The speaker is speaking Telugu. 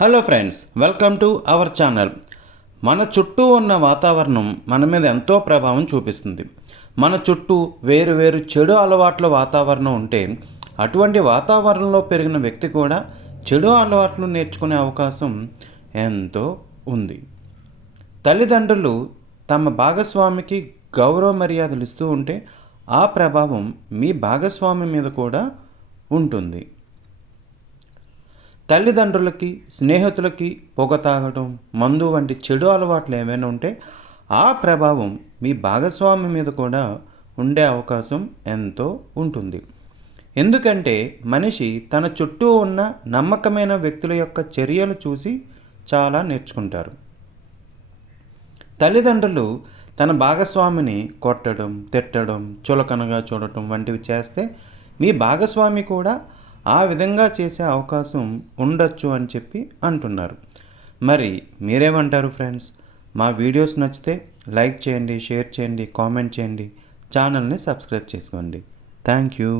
Hello friends, welcome to our channel. మన చుట్టూ ఉన్న వాతావరణం మన మీద ఎంతో ప్రభావం చూపిస్తుంది. మన చుట్టూ వేరు వేరు చెడు అలవాట్ల వాతావరణం ఉంటే అటువంటి వాతావరణంలో పెరిగిన వ్యక్తి కూడా చెడు అలవాట్లు నేర్చుకునే అవకాశం ఎంతో ఉంది. తల్లిదండ్రులు తమ భాగస్వామికి గౌరవ మర్యాదలు ఇస్తూ ఉంటే ఆ ప్రభావం మీ భాగస్వామి మీద కూడా ఉంటుంది. తల్లిదండ్రులకి, స్నేహితులకి పొగ తాగడం, మందు వంటి చెడు అలవాట్లు ఏమైనా ఉంటే ఆ ప్రభావం మీ భాగస్వామి మీద కూడా ఉండే అవకాశం ఎంతో ఉంటుంది. ఎందుకంటే మనిషి తన చుట్టూ ఉన్న నమ్మకమైన వ్యక్తుల యొక్క చర్యలు చూసి చాలా నేర్చుకుంటారు. తల్లిదండ్రులు తన భాగస్వామిని కొట్టడం, తిట్టడం, చులకనగా చూడటం వంటివి చేస్తే మీ భాగస్వామి కూడా ఆ విధంగా చేసే అవకాశం ఉండొచ్చు అని చెప్పి అంటున్నారు. మరి మీరేమంటారు ఫ్రెండ్స్? మా వీడియోస్ నచ్చితే లైక్ చేయండి, షేర్ చేయండి, కామెంట్ చేయండి, ఛానల్ని సబ్స్క్రైబ్ చేసుకోండి. Thank you.